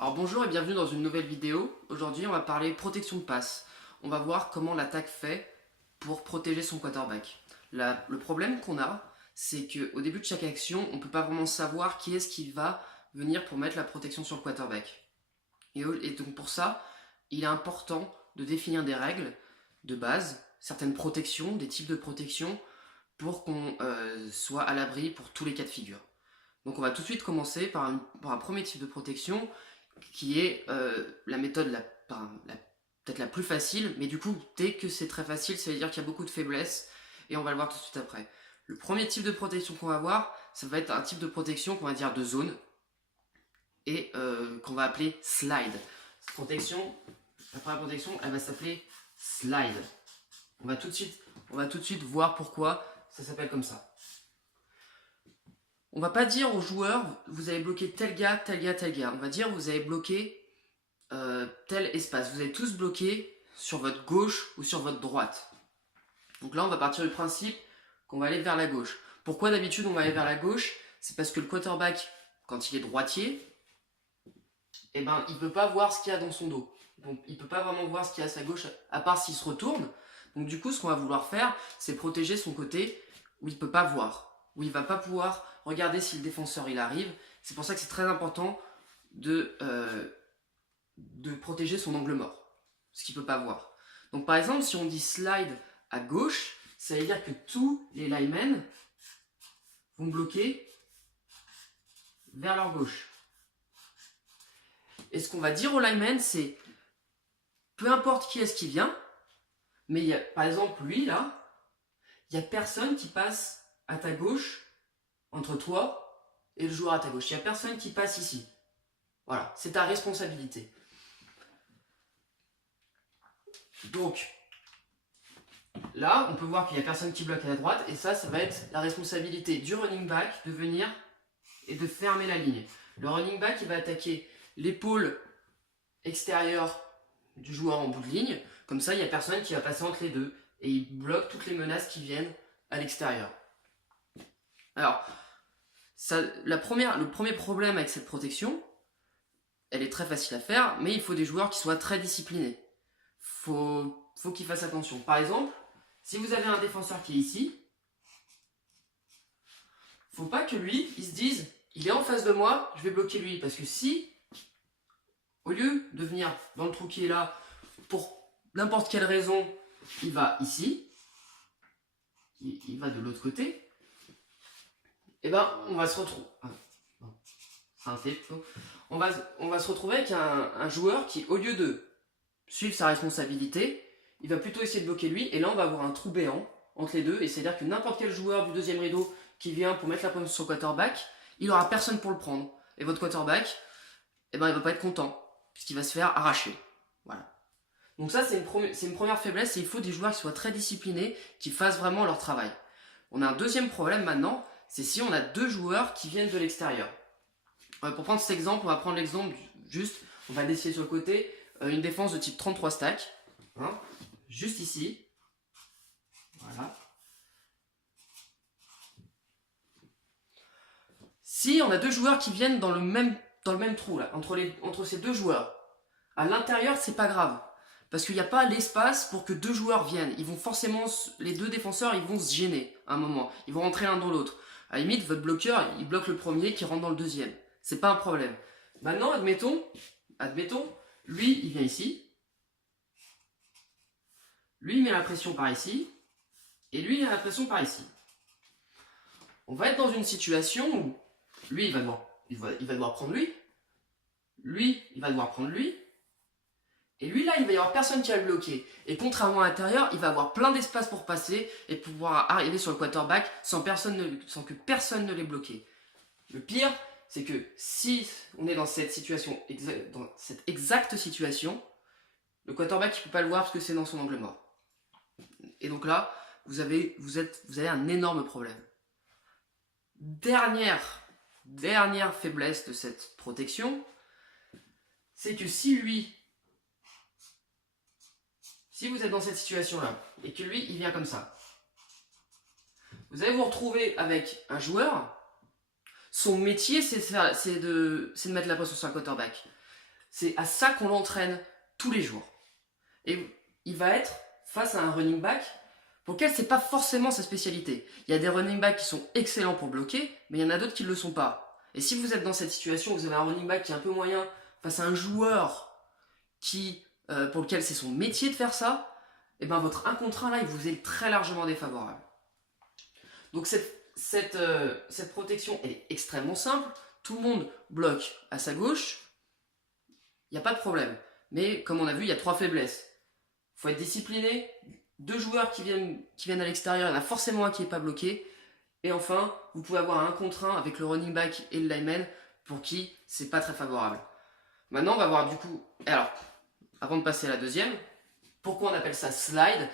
Alors bonjour et bienvenue dans une nouvelle vidéo. Aujourd'hui on va parler protection de passe. On va voir comment l'attaque fait pour protéger son quarterback. Le problème qu'on a, c'est qu'au début de chaque action, on ne peut pas vraiment savoir qui est-ce qui va venir pour mettre la protection sur le quarterback. Et donc pour ça, il est important de définir des règles de base, certaines protections, des types de protections, pour qu'on soit à l'abri pour tous les cas de figure. Donc on va tout de suite commencer par un premier type de protection qui est la méthode peut-être la plus facile, mais du coup, dès que c'est très facile, ça veut dire qu'il y a beaucoup de faiblesses, et on va le voir tout de suite après. Le premier type de protection qu'on va voir, ça va être un type de protection qu'on va dire de zone, et qu'on va appeler slide. Cette protection, la première protection, elle va s'appeler slide. On va tout de suite voir pourquoi ça s'appelle comme ça. On va pas dire aux joueurs, vous allez bloquer tel gars, tel gars, tel gars. On va dire, vous allez bloquer tel espace. Vous allez tous bloquer sur votre gauche ou sur votre droite. Donc là, on va partir du principe qu'on va aller vers la gauche. Pourquoi d'habitude on va aller vers la gauche? C'est parce que le quarterback, quand il est droitier, eh ben, il ne peut pas voir ce qu'il y a dans son dos. Donc il ne peut pas vraiment voir ce qu'il y a à sa gauche, à part s'il se retourne. Donc du coup, ce qu'on va vouloir faire, c'est protéger son côté où il ne peut pas voir, où il ne va pas pouvoir regarder si le défenseur il arrive. C'est pour ça que c'est très important de protéger son angle mort, ce qu'il ne peut pas voir. Donc par exemple, si on dit slide à gauche, ça veut dire que tous les linemen vont bloquer vers leur gauche. Et ce qu'on va dire aux linemen, c'est peu importe qui est-ce qui vient, mais il y a, par exemple lui là, il n'y a personne qui passe à ta gauche entre toi et le joueur à ta gauche. Il n'y a personne qui passe ici. Voilà, c'est ta responsabilité. Donc, là, on peut voir qu'il n'y a personne qui bloque à la droite, et ça va être la responsabilité du running back de venir et de fermer la ligne. Le running back, il va attaquer l'épaule extérieure du joueur en bout de ligne, comme ça, il n'y a personne qui va passer entre les deux, et il bloque toutes les menaces qui viennent à l'extérieur. Alors, le premier problème avec cette protection, elle est très facile à faire, mais il faut des joueurs qui soient très disciplinés. Faut qu'ils fassent attention. Par exemple, si vous avez un défenseur qui est ici, faut pas que lui, il se dise, il est en face de moi, je vais bloquer lui. Parce que si, au lieu de venir dans le trou qui est là, pour n'importe quelle raison, il va ici, il va de l'autre côté, et ben on va se retrouver. On va se retrouver avec un joueur qui, au lieu de suivre sa responsabilité, il va plutôt essayer de bloquer lui, et là on va avoir un trou béant entre les deux, et c'est-à-dire que n'importe quel joueur du deuxième rideau qui vient pour mettre la pression sur le quarterback, il n'aura personne pour le prendre. Et votre quarterback, eh ben, il va pas être content, puisqu'il va se faire arracher. Voilà. Donc ça, c'est une première faiblesse, et il faut des joueurs qui soient très disciplinés, qui fassent vraiment leur travail. On a un deuxième problème maintenant, c'est si on a deux joueurs qui viennent de l'extérieur. Pour prendre cet exemple, on va prendre l'exemple juste, on va dessiner sur le côté, une défense de type 33 stack, hein, juste ici, voilà. Si on a deux joueurs qui viennent dans le même trou, là, entre ces deux joueurs, à l'intérieur, c'est pas grave, parce qu'il n'y a pas l'espace pour que deux joueurs viennent. Ils vont forcément, les deux défenseurs, ils vont se gêner à un moment, ils vont rentrer l'un dans l'autre. À la limite, votre bloqueur, il bloque le premier qui rentre dans le deuxième. C'est pas un problème. Maintenant, admettons, lui, il vient ici. Lui, il met la pression par ici. Et lui, il met la pression par ici. On va être dans une situation où lui, il va devoir prendre lui. Lui, il va devoir prendre lui. Et lui, là, il va y avoir personne qui va le bloquer. Et contrairement à l'intérieur, il va avoir plein d'espace pour passer et pouvoir arriver sur le quarterback sans que personne ne l'ait bloqué. Le pire, c'est que si on est dans cette situation, dans cette exacte situation, le quarterback ne peut pas le voir parce que c'est dans son angle mort. Et donc là, vous avez un énorme problème. Dernière faiblesse de cette protection, c'est que si vous êtes dans cette situation-là, et que lui, il vient comme ça, vous allez vous retrouver avec un joueur, son métier, c'est de mettre la pression sur un quarterback. C'est à ça qu'on l'entraîne tous les jours. Et il va être face à un running back pour lequel c'est pas forcément sa spécialité. Il y a des running backs qui sont excellents pour bloquer, mais il y en a d'autres qui ne le sont pas. Et si vous êtes dans cette situation, vous avez un running back qui est un peu moyen face à un joueur pour lequel c'est son métier de faire ça, et ben votre 1 contre 1 là, il vous est très largement défavorable. Donc cette protection, elle est extrêmement simple. Tout le monde bloque à sa gauche, il n'y a pas de problème. Mais comme on a vu, il y a 3 faiblesses. Il faut être discipliné. 2 joueurs qui viennent à l'extérieur, il y en a forcément un qui n'est pas bloqué. Et enfin, vous pouvez avoir un 1 contre 1 avec le running back et le lineman pour qui c'est pas très favorable. Maintenant, on va voir du coup. Alors, avant de passer à la deuxième, pourquoi on appelle ça slide?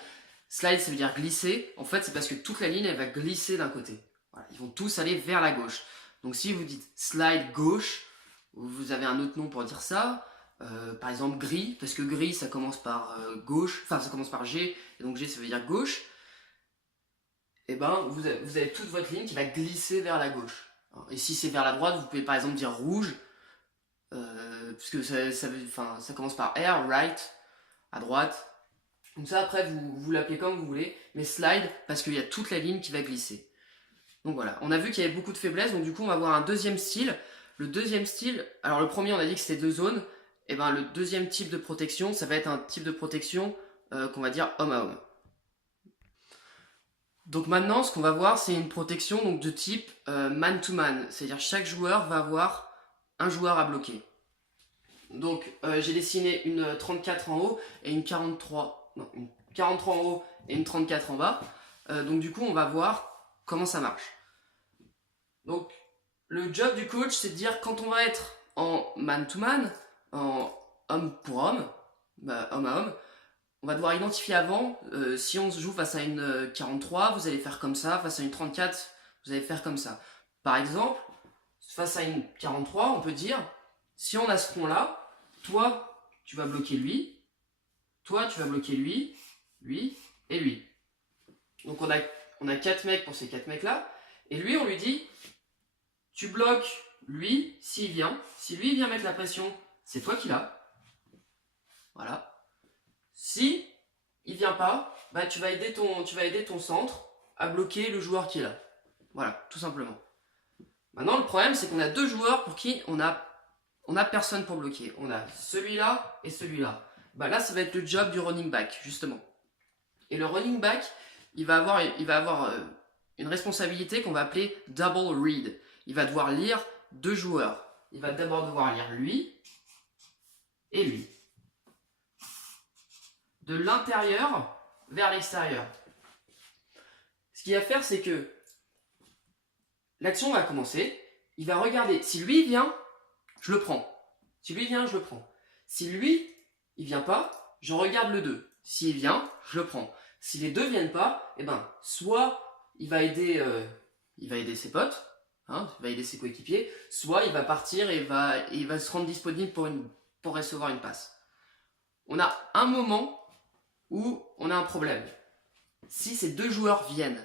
Slide, ça veut dire glisser. En fait, c'est parce que toute la ligne, elle va glisser d'un côté. Voilà, ils vont tous aller vers la gauche. Donc, si vous dites slide gauche, vous avez un autre nom pour dire ça. Par exemple gris, parce que gris ça commence par gauche, enfin ça commence par G, et donc G ça veut dire gauche, et ben vous avez toute votre ligne qui va glisser vers la gauche. Et si c'est vers la droite, vous pouvez par exemple dire rouge, puisque ça commence par R, right, à droite. Donc ça après vous l'appelez comme vous voulez, mais slide parce qu'il y a toute la ligne qui va glisser. Donc voilà, on a vu qu'il y avait beaucoup de faiblesses, donc du coup on va voir un deuxième style. Le deuxième style, alors le premier on a dit que c'était 2 zones. Et ben le deuxième type de protection, ça va être un type de protection qu'on va dire homme à homme. Donc maintenant, ce qu'on va voir, c'est une protection donc, de type man to man. C'est-à-dire chaque joueur va avoir un joueur à bloquer. Donc j'ai dessiné une 34 en haut et une 43. Non, une 43 en haut et une 34 en bas. Donc du coup, on va voir comment ça marche. Donc le job du coach, c'est de dire quand on va être en man to man, en homme pour homme, homme à homme, on va devoir identifier avant, si on se joue face à une 43, vous allez faire comme ça, face à une 34, vous allez faire comme ça. Par exemple, face à une 43, on peut dire, si on a ce rond là, toi, tu vas bloquer lui, toi, tu vas bloquer lui, lui et lui. Donc on a 4 mecs pour ces 4 mecs là, et lui on lui dit, tu bloques lui s'il vient, si lui vient mettre la pression, c'est toi qui l'as. Voilà. Si il vient pas, bah tu vas aider ton centre à bloquer le joueur qui est là. Voilà, tout simplement. Maintenant, le problème, c'est qu'on a 2 joueurs pour qui on a personne pour bloquer. On a celui-là et celui-là. Bah là, ça va être le job du running back, justement. Et le running back, il va avoir une responsabilité qu'on va appeler double read. Il va devoir lire 2 joueurs. Il va d'abord devoir lire lui et lui. De l'intérieur vers l'extérieur. Ce qu'il va faire, c'est que l'action va commencer. Il va regarder. Si lui vient, je le prends. Si lui vient, je le prends. Si lui, il vient pas, je regarde le 2. S'il vient, je le prends. Si les 2 viennent pas, eh ben, soit il va aider ses potes, hein, il va aider ses coéquipiers, soit il va partir et il va se rendre disponible pour recevoir une passe. On a un moment où on a un problème. Si ces 2 joueurs viennent,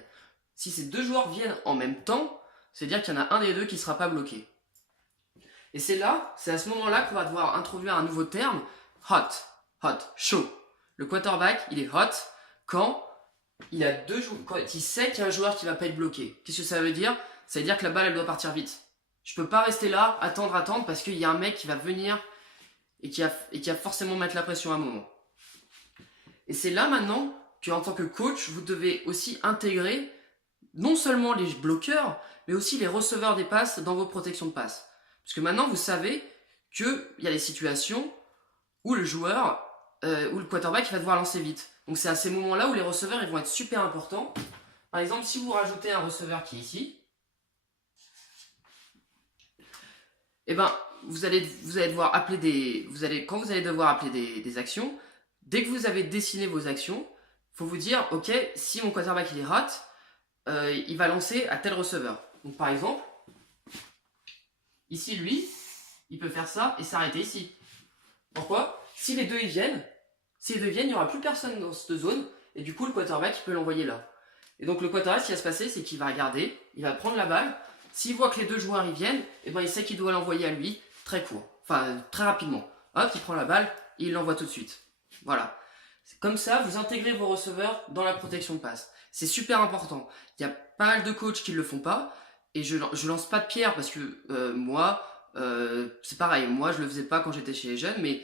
en même temps, c'est-à-dire qu'il y en a un des 2 qui ne sera pas bloqué. Et c'est à ce moment-là qu'on va devoir introduire un nouveau terme, hot, chaud. Le quarterback, il est hot quand il sait qu'il y a un joueur qui ne va pas être bloqué. Qu'est-ce que ça veut dire? Ça veut dire que la balle, elle doit partir vite. Je ne peux pas rester là, attendre, parce qu'il y a un mec qui va venir et qui va forcément mettre la pression à un moment. Et c'est là maintenant qu'en tant que coach, vous devez aussi intégrer non seulement les bloqueurs, mais aussi les receveurs des passes dans vos protections de passes. Parce que maintenant, vous savez qu'il y a des situations où le quarterback va devoir lancer vite. Donc c'est à ces moments-là où les receveurs ils vont être super importants. Par exemple, si vous rajoutez un receveur qui est ici, eh ben, vous allez devoir appeler quand vous allez devoir appeler des actions, dès que vous avez dessiné vos actions, il faut vous dire, ok, si mon quarterback il est hot, il va lancer à tel receveur. Donc par exemple, ici lui, il peut faire ça et s'arrêter ici. Pourquoi? Si les 2 ils viennent, il n'y aura plus personne dans cette zone, et du coup le quarterback il peut l'envoyer là. Et donc le quarterback, ce qui va se passer, c'est qu'il va regarder, il va prendre la balle, s'il voit que les 2 joueurs ils viennent, et ben il sait qu'il doit l'envoyer à lui très court, enfin très rapidement. hop, il prend la balle et il l'envoie tout de suite. Voilà. Comme ça, vous intégrez vos receveurs dans la protection de passe. C'est super important. Il y a pas mal de coachs qui ne le font pas. Et je lance pas de pierre parce que moi, c'est pareil. Moi, je le faisais pas quand j'étais chez les jeunes. Mais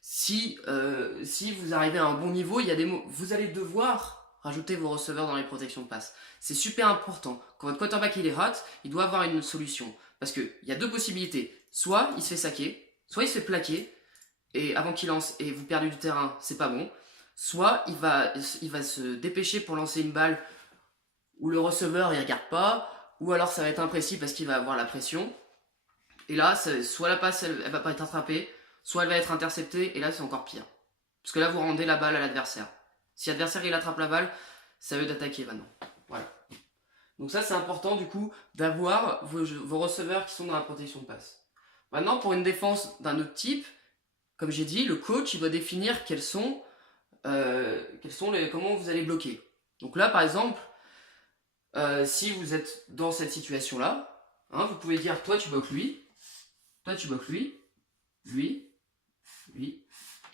si vous arrivez à un bon niveau, il y a vous allez devoir rajouter vos receveurs dans les protections de passe. C'est super important. Quand votre quarterback il est hot, il doit avoir une solution. Parce qu'il y a deux possibilités. Soit il se fait saquer, soit il se fait plaquer et avant qu'il lance et vous perdez du terrain, c'est pas bon. Soit il va se dépêcher pour lancer une balle où le receveur il regarde pas, ou alors ça va être imprécis parce qu'il va avoir la pression. Et là, soit la passe elle va pas être attrapée, soit elle va être interceptée, et là c'est encore pire. Parce que là vous rendez la balle à l'adversaire. Si l'adversaire il attrape la balle, ça veut d'attaquer maintenant. Voilà. Donc ça c'est important du coup d'avoir vos receveurs qui sont dans la protection de passe. Maintenant pour une défense d'un autre type, comme j'ai dit, le coach il doit définir comment vous allez bloquer. Donc là par exemple, si vous êtes dans cette situation là, hein, vous pouvez dire toi tu bloques lui, toi tu bloques lui, lui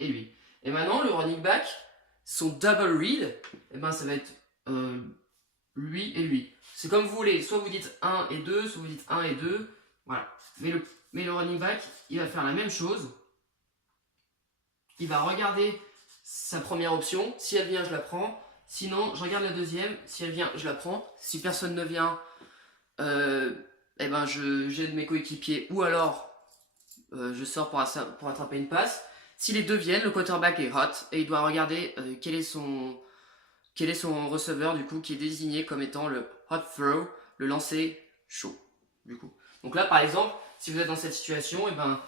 et lui. Et maintenant le running back, son double read, eh ben, ça va être lui et lui. C'est comme vous voulez, soit vous dites 1 et 2, soit vous dites 1 et 2, voilà. Mais le running back, il va faire la même chose. Il va regarder sa première option, si elle vient, je la prends. Sinon, je regarde la deuxième, si elle vient, je la prends. Si personne ne vient, eh ben, j'aide mes coéquipiers ou alors je sors pour attraper une passe. Si les deux viennent, le quarterback est hot et il doit regarder quel est son receveur du coup qui est désigné comme étant le hot throw, le lancer chaud du coup. Donc là par exemple, si vous êtes dans cette situation, et ben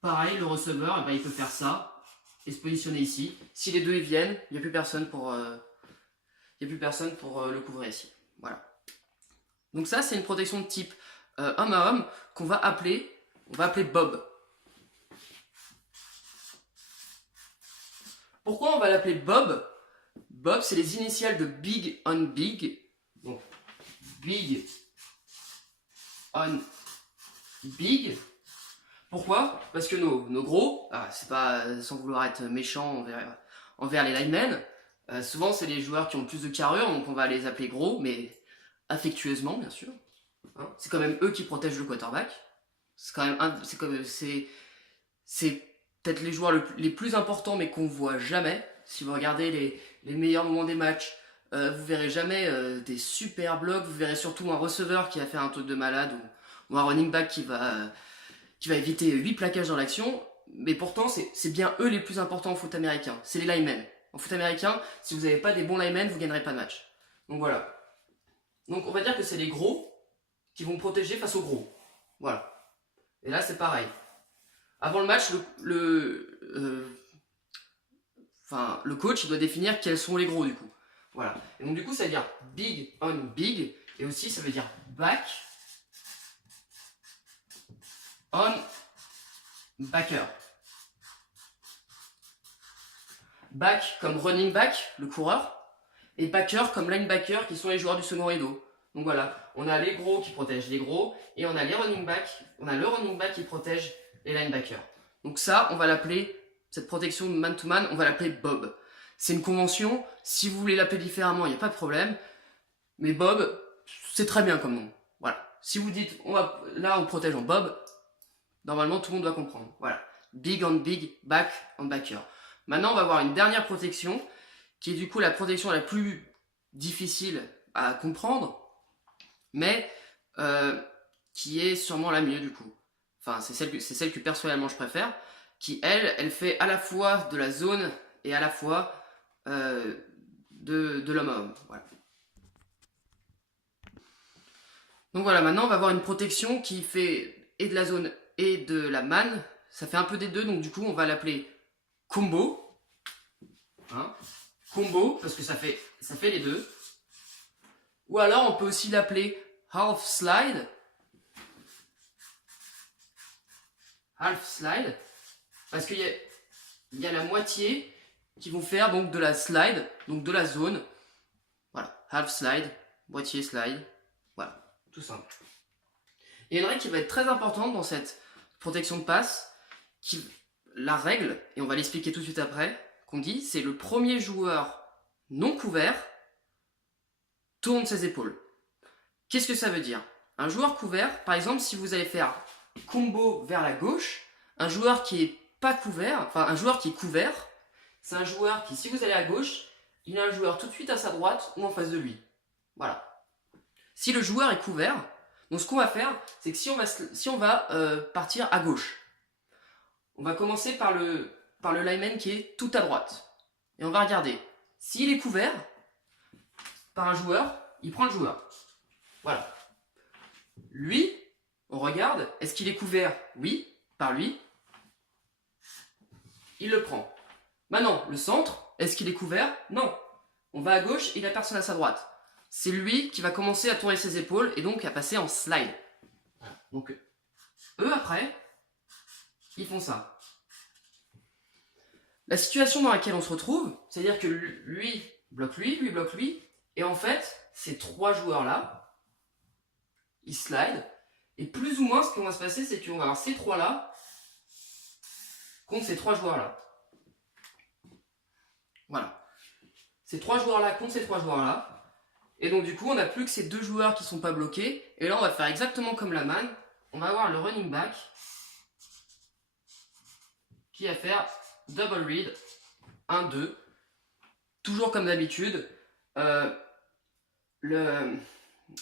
pareil, le receveur, ben, il peut faire ça et se positionner ici. Si les deux ils viennent, il n'y a plus personne pour le couvrir ici. Voilà. Donc ça c'est une protection de type homme à homme qu'on va appeler Bob. Pourquoi on va l'appeler Bob? Bob, c'est les initiales de Big on Big. Donc, Big on Big. Pourquoi? Parce que nos gros, c'est pas sans vouloir être méchant envers les linemen, souvent c'est les joueurs qui ont le plus de carrure, donc on va les appeler gros, mais affectueusement bien sûr. Hein, c'est quand même eux qui protègent le quarterback. C'est peut-être les joueurs les plus importants, mais qu'on voit jamais. Si vous regardez les meilleurs moments des matchs, vous verrez jamais des super blocs. Vous verrez surtout un receveur qui a fait un truc de malade ou un running back qui va éviter 8 plaquages dans l'action. Mais pourtant, c'est bien eux les plus importants au foot américain. C'est les linemen. En foot américain, si vous n'avez pas des bons linemen, vous gagnerez pas de match. Donc voilà. Donc on va dire que c'est les gros qui vont protéger face aux gros. Voilà. Et là, c'est pareil. Avant le match, le coach il doit définir quels sont les gros du coup. Voilà. Et donc du coup, ça veut dire big on big. Et aussi, ça veut dire back on backer. Back comme running back, le coureur. Et backer comme linebacker qui sont les joueurs du second rideau. Donc voilà, on a les gros qui protègent les gros. Et on a les running backs. On a le running back qui protège les linebackers. Donc ça, on va l'appeler, cette protection man-to-man, on va l'appeler Bob. C'est une convention, si vous voulez l'appeler différemment, il n'y a pas de problème. Mais Bob, c'est très bien comme nom. Voilà. Si vous dites, là on protège en Bob, normalement tout le monde doit comprendre. Voilà. Big on big, back on backer. Maintenant, on va avoir une dernière protection, qui est du coup la protection la plus difficile à comprendre, mais qui est sûrement la mieux du coup. Enfin, c'est celle que personnellement je préfère, qui elle fait à la fois de la zone et à la fois de l'homme à homme. Voilà. Donc voilà, maintenant on va avoir une protection qui fait et de la zone et de la man. Ça fait un peu des deux, donc du coup on va l'appeler combo. Hein, combo, parce que ça fait les deux. Ou alors on peut aussi l'appeler half slide. Half slide, parce qu'il y a la moitié qui vont faire donc de la slide, donc de la zone. Voilà, half slide, moitié slide. Voilà, tout simple. Et il y a une règle qui va être très importante dans cette protection de passe, qui la règle, et on va l'expliquer tout de suite après, qu'on dit, c'est le premier joueur non couvert tourne ses épaules. Qu'est-ce que ça veut dire? Un joueur couvert, par exemple, si vous allez faire combo vers la gauche, un joueur qui est pas couvert, enfin un joueur qui est couvert, c'est un joueur qui, si vous allez à gauche, il a un joueur tout de suite à sa droite ou en face de lui. Voilà. Si le joueur est couvert, donc ce qu'on va faire, c'est que si on va partir à gauche, on va commencer par le lineman qui est tout à droite. Et on va regarder. S'il est couvert par un joueur, il prend le joueur. Voilà. Lui, on regarde, est-ce qu'il est couvert? Oui, par lui. Il le prend. Maintenant, le centre, est-ce qu'il est couvert? Non. On va à gauche et il a personne à sa droite. C'est lui qui va commencer à tourner ses épaules et donc à passer en slide. Donc, eux après, ils font ça. La situation dans laquelle on se retrouve, c'est-à-dire que lui bloque lui, et en fait, ces trois joueurs-là, ils slide, et plus ou moins ce qui va se passer, c'est qu'on va avoir ces trois-là contre ces trois joueurs-là. Voilà. Ces trois joueurs-là contre ces trois joueurs-là. Et donc du coup, on n'a plus que ces deux joueurs qui ne sont pas bloqués. Et là, on va faire exactement comme la manne. On va avoir le running back qui va faire double read, 1, 2. Toujours comme d'habitude.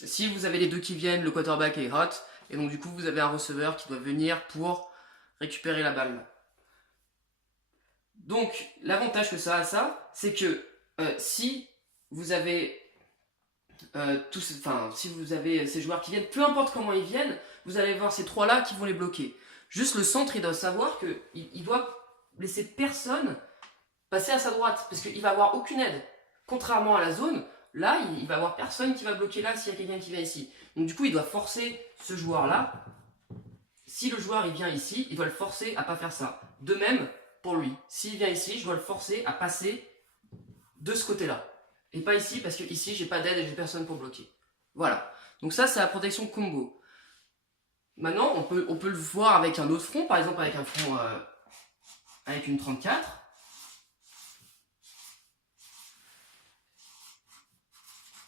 Si vous avez les deux qui viennent, le quarterback est hot. Et donc du coup, vous avez un receveur qui doit venir pour récupérer la balle. Donc, l'avantage que ça a, c'est que si vous avez si vous avez ces joueurs qui viennent, peu importe comment ils viennent, vous allez voir ces trois-là qui vont les bloquer. Juste le centre, il doit savoir qu'il doit laisser personne passer à sa droite, parce qu'il va avoir aucune aide. Contrairement à la zone, là, il va avoir personne qui va bloquer là s'il y a quelqu'un qui vient ici. Donc du coup, il doit forcer ce joueur-là. Si le joueur il vient ici, il doit le forcer à pas faire ça. De même, pour lui, s'il vient ici, je dois le forcer à passer de ce côté-là. Et pas ici, parce que ici, j'ai pas d'aide et j'ai personne pour bloquer. Voilà. Donc ça, c'est la protection combo. Maintenant, on peut le voir avec un autre front, par exemple avec un front avec une 34.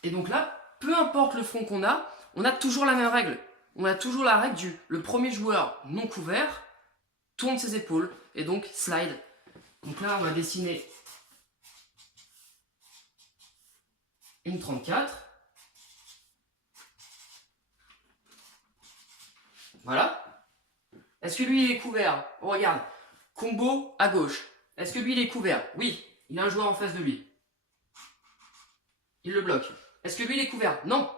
Et donc là, peu importe le front qu'on a, on a toujours la même règle. On a toujours la règle le premier joueur non couvert tourne ses épaules et donc slide. Donc là, on va dessiner une 34. Voilà. Est-ce que lui, il est couvert? On regarde. Combo à gauche. Est-ce que lui, il est couvert? Oui. Il a un joueur en face de lui. Il le bloque. Est-ce que lui, il est couvert? Non.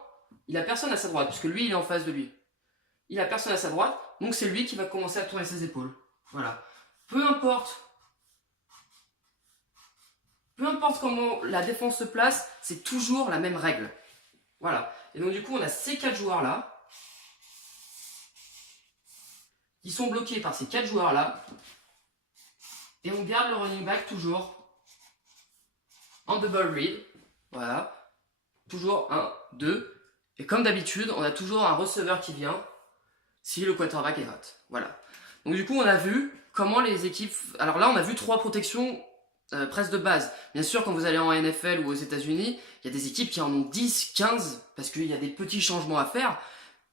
Il a personne à sa droite, puisque lui, il est en face de lui. Il a personne à sa droite, donc c'est lui qui va commencer à tourner ses épaules. Voilà. Peu importe comment la défense se place, c'est toujours la même règle. Voilà. Et donc du coup, on a ces quatre joueurs-là qui sont bloqués par ces quatre joueurs-là. Et on garde le running back toujours en double read. Voilà. Toujours 1, 2. Et comme d'habitude, on a toujours un receveur qui vient si le quarterback est hot. Voilà. Donc du coup, on a vu comment les équipes... Alors là, on a vu trois protections presque de base. Bien sûr, quand vous allez en NFL ou aux États-Unis, il y a des équipes qui en ont 10, 15, parce qu'il y a des petits changements à faire.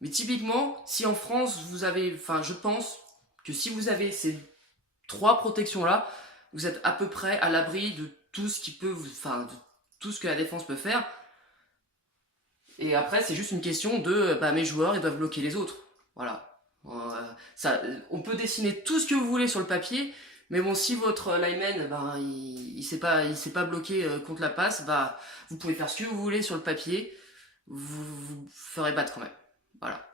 Mais typiquement, si en France, vous avez... Enfin, je pense que si vous avez ces trois protections-là, vous êtes à peu près à l'abri de tout ce qui peut vous... Enfin, de tout ce que la défense peut faire. Et après, c'est juste une question de... mes joueurs, ils doivent bloquer les autres. Voilà. On peut dessiner tout ce que vous voulez sur le papier, mais bon, si votre lineman, il s'est pas bloqué contre la passe, vous pouvez faire ce que vous voulez sur le papier, vous ferez battre quand même. Voilà.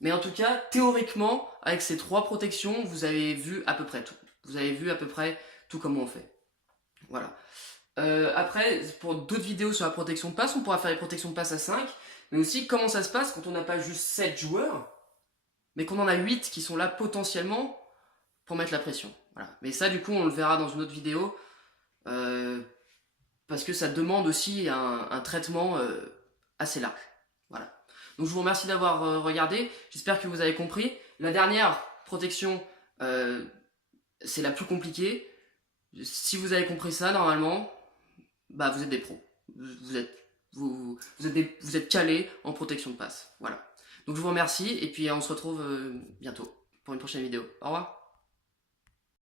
Mais en tout cas, théoriquement, avec ces trois protections, vous avez vu à peu près tout. Vous avez vu à peu près tout comment on fait. Voilà. Après, pour d'autres vidéos sur la protection de passe, on pourra faire les protections de passe à 5, mais aussi comment ça se passe quand on n'a pas juste 7 joueurs, mais qu'on en a 8 qui sont là potentiellement pour mettre la pression. Voilà. Mais ça, du coup, on le verra dans une autre vidéo, parce que ça demande aussi un traitement assez large. Voilà. Donc je vous remercie d'avoir regardé, j'espère que vous avez compris. La dernière protection c'est la plus compliquée. Si vous avez compris ça, normalement, bah vous êtes des pros. Vous êtes calés en protection de passe. Voilà. Donc je vous remercie et puis on se retrouve bientôt pour une prochaine vidéo. Au revoir.